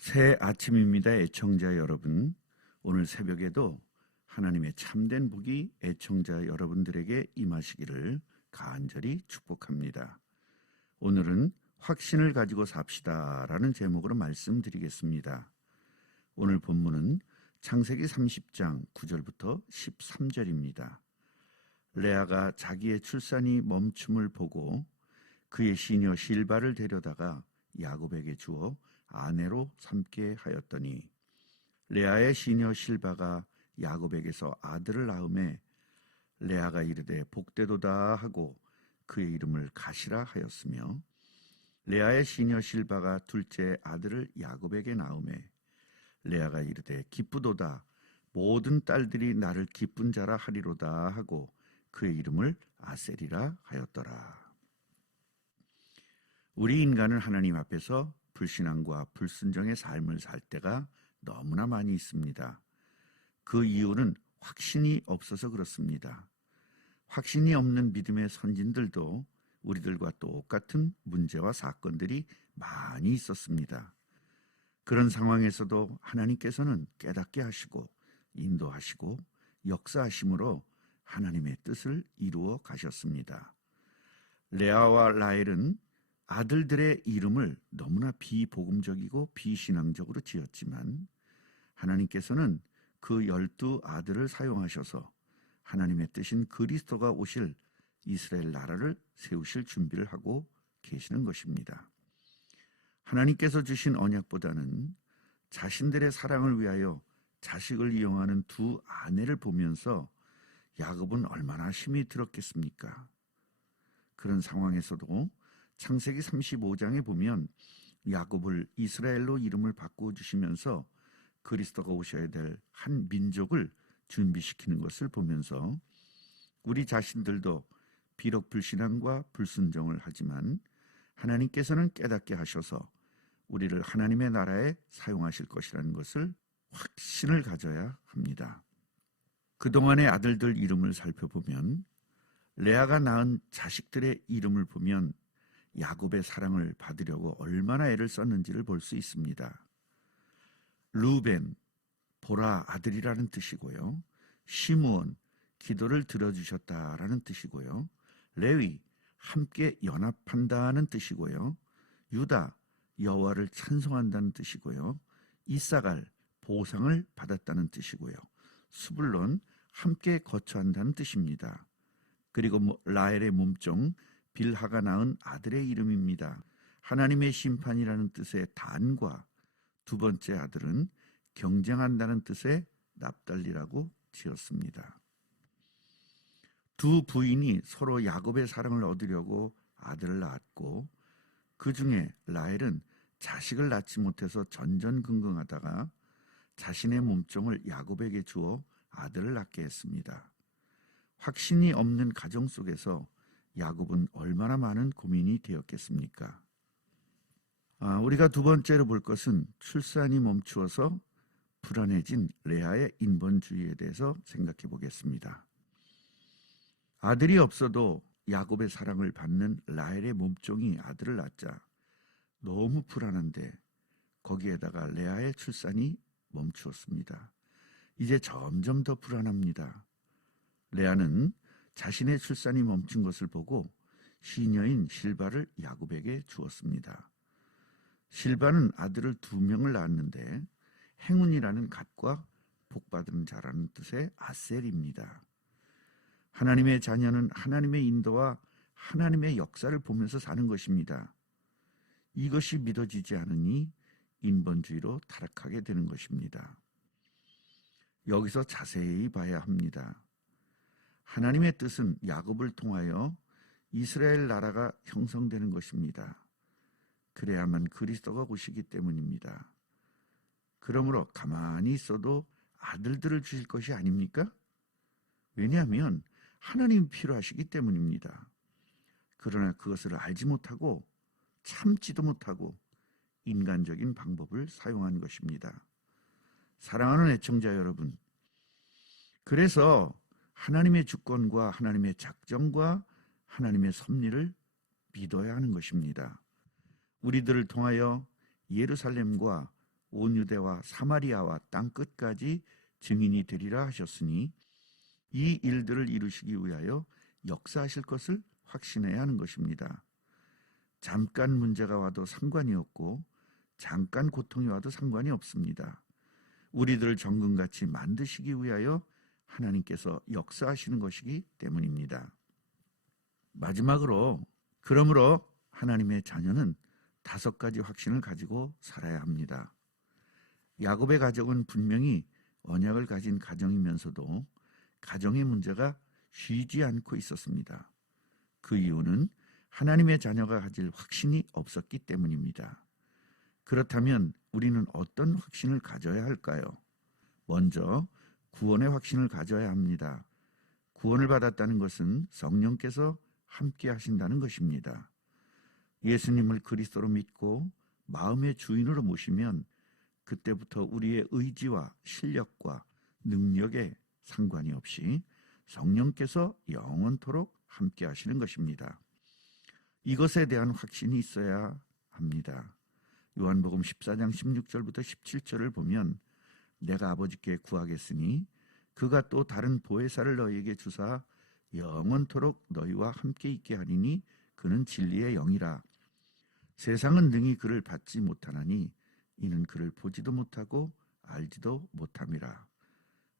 새 아침입니다, 애청자 여러분. 오늘 새벽에도 하나님의 참된 복이 애청자 여러분들에게 임하시기를 간절히 축복합니다. 오늘은 확신을 가지고 삽시다 라는 제목으로 말씀드리겠습니다. 오늘 본문은 창세기 30장 9절부터 13절입니다. 레아가 자기의 출산이 멈춤을 보고 그의 시녀 실바를 데려다가 야곱에게 주어 아내로 삼게 하였더니 레아의 시녀 실바가 야곱에게서 아들을 낳음에 레아가 이르되 복되도다 하고 그의 이름을 가시라 하였으며 레아의 시녀 실바가 둘째 아들을 야곱에게 낳음에 레아가 이르되 기쁘도다 모든 딸들이 나를 기쁜 자라 하리로다 하고 그의 이름을 아셀이라 하였더라. 우리 인간은 하나님 앞에서 불신앙과 불순종의 삶을 살 때가 너무나 많이 있습니다. 그 이유는 확신이 없어서 그렇습니다. 확신이 없는 믿음의 선진들도 우리들과 똑같은 문제와 사건들이 많이 있었습니다. 그런 상황에서도 하나님께서는 깨닫게 하시고 인도하시고 역사하심으로 하나님의 뜻을 이루어 가셨습니다. 레아와 라헬은 아들들의 이름을 너무나 비복음적이고 비신앙적으로 지었지만 하나님께서는 그 12 아들을 사용하셔서 하나님의 뜻인 그리스도가 오실 이스라엘 나라를 세우실 준비를 하고 계시는 것입니다. 하나님께서 주신 언약보다는 자신들의 사랑을 위하여 자식을 이용하는 두 아내를 보면서 야곱은 얼마나 힘이 들었겠습니까? 그런 상황에서도 창세기 35장에 보면 야곱을 이스라엘로 이름을 바꾸어 주시면서 그리스도가 오셔야 될 한 민족을 준비시키는 것을 보면서 우리 자신들도 비록 불신앙과 불순종을 하지만 하나님께서는 깨닫게 하셔서 우리를 하나님의 나라에 사용하실 것이라는 것을 확신을 가져야 합니다. 그동안의 아들들 이름을 살펴보면 레아가 낳은 자식들의 이름을 보면 야곱의 사랑을 받으려고 얼마나 애를 썼는지를 볼 수 있습니다. 루벤, 보라 아들이라는 뜻이고요. 시므온, 기도를 들어주셨다라는 뜻이고요. 레위, 함께 연합한다는 뜻이고요. 유다, 여호와를 찬송한다는 뜻이고요. 이사갈, 보상을 받았다는 뜻이고요. 스불론, 함께 거처한다는 뜻입니다. 그리고 라헬의 몸종 빌하가 낳은 아들의 이름입니다. 하나님의 심판이라는 뜻의 단과 두 번째 아들은 경쟁한다는 뜻의 납달리라고 지었습니다. 두 부인이 서로 야곱의 사랑을 얻으려고 아들을 낳았고 그 중에 라헬은 자식을 낳지 못해서 전전긍긍하다가 자신의 몸종을 야곱에게 주어 아들을 낳게 했습니다. 확신이 없는 가정 속에서 야곱은 얼마나 많은 고민이 되었겠습니까? 우리가 두 번째로 볼 것은 출산이 멈추어서 불안해진 레아의 인본주의에 대해서 생각해 보겠습니다. 아들이 없어도 야곱의 사랑을 받는 라헬의 몸종이 아들을 낳자 너무 불안한데 거기에다가 레아의 출산이 멈추었습니다. 이제 점점 더 불안합니다. 레아는 자신의 출산이 멈춘 것을 보고 시녀인 실바를 야곱에게 주었습니다. 실바는 아들을 2명을 낳았는데 행운이라는 갓과 복받은 자라는 뜻의 아셀입니다. 하나님의 자녀는 하나님의 인도와 하나님의 역사를 보면서 사는 것입니다. 이것이 믿어지지 않으니 인본주의로 타락하게 되는 것입니다. 여기서 자세히 봐야 합니다. 하나님의 뜻은 야곱을 통하여 이스라엘 나라가 형성되는 것입니다. 그래야만 그리스도가 오시기 때문입니다. 그러므로 가만히 있어도 아들들을 주실 것이 아닙니까? 왜냐하면 하나님이 필요하시기 때문입니다. 그러나 그것을 알지 못하고 참지도 못하고 인간적인 방법을 사용한 것입니다. 사랑하는 애청자 여러분, 그래서 하나님의 주권과 하나님의 작정과 하나님의 섭리를 믿어야 하는 것입니다. 우리들을 통하여 예루살렘과 온 유대와 사마리아와 땅 끝까지 증인이 되리라 하셨으니 이 일들을 이루시기 위하여 역사하실 것을 확신해야 하는 것입니다. 잠깐 문제가 와도 상관이 없고 잠깐 고통이 와도 상관이 없습니다. 우리들을 정금같이 만드시기 위하여 하나님께서 역사하시는 것이기 때문입니다. 마지막으로 그러므로 하나님의 자녀는 5가지 확신을 가지고 살아야 합니다. 야곱의 가정은 분명히 언약을 가진 가정이면서도 가정의 문제가 쉬지 않고 있었습니다. 그 이유는 하나님의 자녀가 가질 확신이 없었기 때문입니다. 그렇다면 우리는 어떤 확신을 가져야 할까요? 먼저 구원의 확신을 가져야 합니다. 구원을 받았다는 것은 성령께서 함께 하신다는 것입니다. 예수님을 그리스도로 믿고 마음의 주인으로 모시면 그때부터 우리의 의지와 실력과 능력에 상관이 없이 성령께서 영원토록 함께 하시는 것입니다. 이것에 대한 확신이 있어야 합니다. 요한복음 14장 16절부터 17절을 보면 내가 아버지께 구하겠으니 그가 또 다른 보혜사를 너희에게 주사 영원토록 너희와 함께 있게 하리니 그는 진리의 영이라. 세상은 능히 그를 받지 못하나니 이는 그를 보지도 못하고 알지도 못함이라.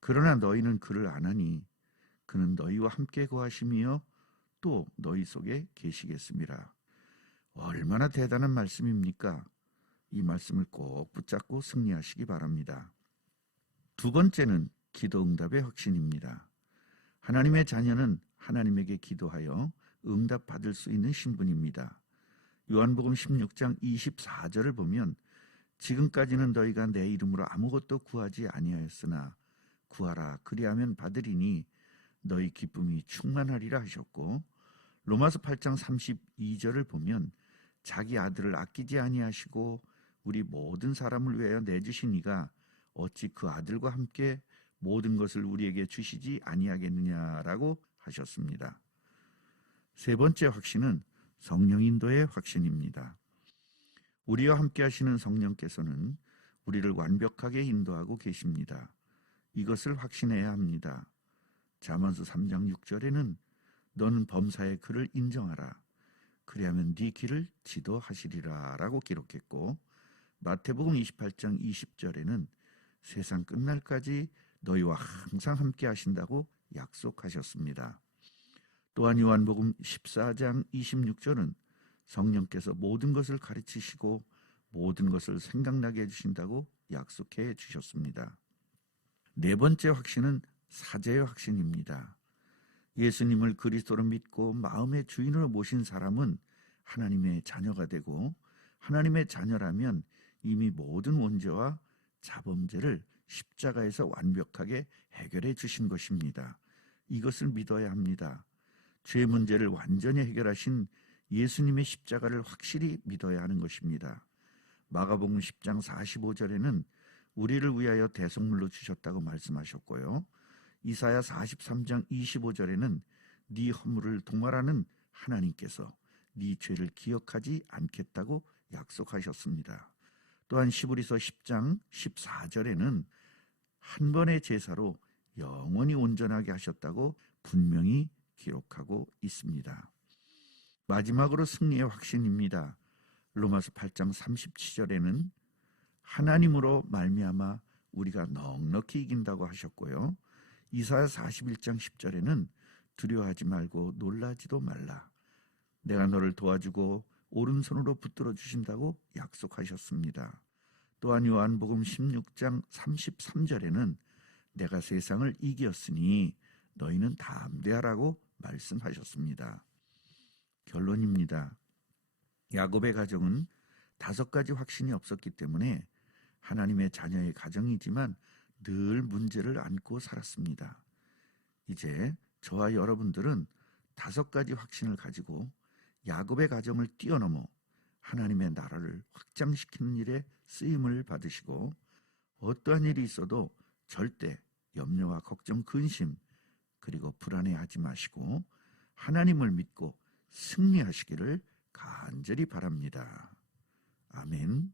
그러나 너희는 그를 아나니 그는 너희와 함께 거하심이요 또 너희 속에 계시겠음이라. 얼마나 대단한 말씀입니까? 이 말씀을 꼭 붙잡고 승리하시기 바랍니다. 2번째는 기도 응답의 확신입니다. 하나님의 자녀는 하나님에게 기도하여 응답 받을 수 있는 신분입니다. 요한복음 16장 24절을 보면 지금까지는 너희가 내 이름으로 아무것도 구하지 아니하였으나 구하라 그리하면 받으리니 너희 기쁨이 충만하리라 하셨고, 로마서 8장 32절을 보면 자기 아들을 아끼지 아니하시고 우리 모든 사람을 위하여 내주신 이가 어찌 그 아들과 함께 모든 것을 우리에게 주시지 아니하겠느냐라고 하셨습니다. 3번째 확신은 성령 인도의 확신입니다. 우리와 함께 하시는 성령께서는 우리를 완벽하게 인도하고 계십니다. 이것을 확신해야 합니다. 잠언서 3장 6절에는 너는 범사의 그를 인정하라. 그리하면 네 길을 지도하시리라 라고 기록했고, 마태복음 28장 20절에는 세상 끝날까지 너희와 항상 함께 하신다고 약속하셨습니다. 또한 요한복음 14장 26절은 성령께서 모든 것을 가르치시고 모든 것을 생각나게 해주신다고 약속해 주셨습니다. 4번째 확신은 사제의 확신입니다. 예수님을 그리스도로 믿고 마음의 주인으로 모신 사람은 하나님의 자녀가 되고, 하나님의 자녀라면 이미 모든 원죄와 자범죄를 십자가에서 완벽하게 해결해 주신 것입니다. 이것을 믿어야 합니다. 죄 문제를 완전히 해결하신 예수님의 십자가를 확실히 믿어야 하는 것입니다. 마가복음 10장 45절에는 우리를 위하여 대속물로 주셨다고 말씀하셨고요. 이사야 43장 25절에는 네 허물을 동말하는 하나님께서 네 죄를 기억하지 않겠다고 약속하셨습니다. 또한 시브리서 10장 14절에는 한 번의 제사로 영원히 온전하게 하셨다고 분명히 기록하고 있습니다. 마지막으로 승리의 확신입니다. 로마서 8장 37절에는 하나님으로 말미암아 우리가 넉넉히 이긴다고 하셨고요. 이사야 41장 10절에는 두려워하지 말고 놀라지도 말라. 내가 너를 도와주고 오른손으로 붙들어 주신다고 약속하셨습니다. 또한 요한복음 16장 33절에는 내가 세상을 이겼으니 너희는 담대하라고 말씀하셨습니다. 결론입니다. 야곱의 가정은 5가지 확신이 없었기 때문에 하나님의 자녀의 가정이지만 늘 문제를 안고 살았습니다. 이제 저와 여러분들은 5가지 확신을 가지고 야곱의 가정을 뛰어넘어 하나님의 나라를 확장시키는 일에 쓰임을 받으시고, 어떠한 일이 있어도 절대 염려와 걱정, 근심 그리고 불안해하지 마시고 하나님을 믿고 승리하시기를 간절히 바랍니다. 아멘.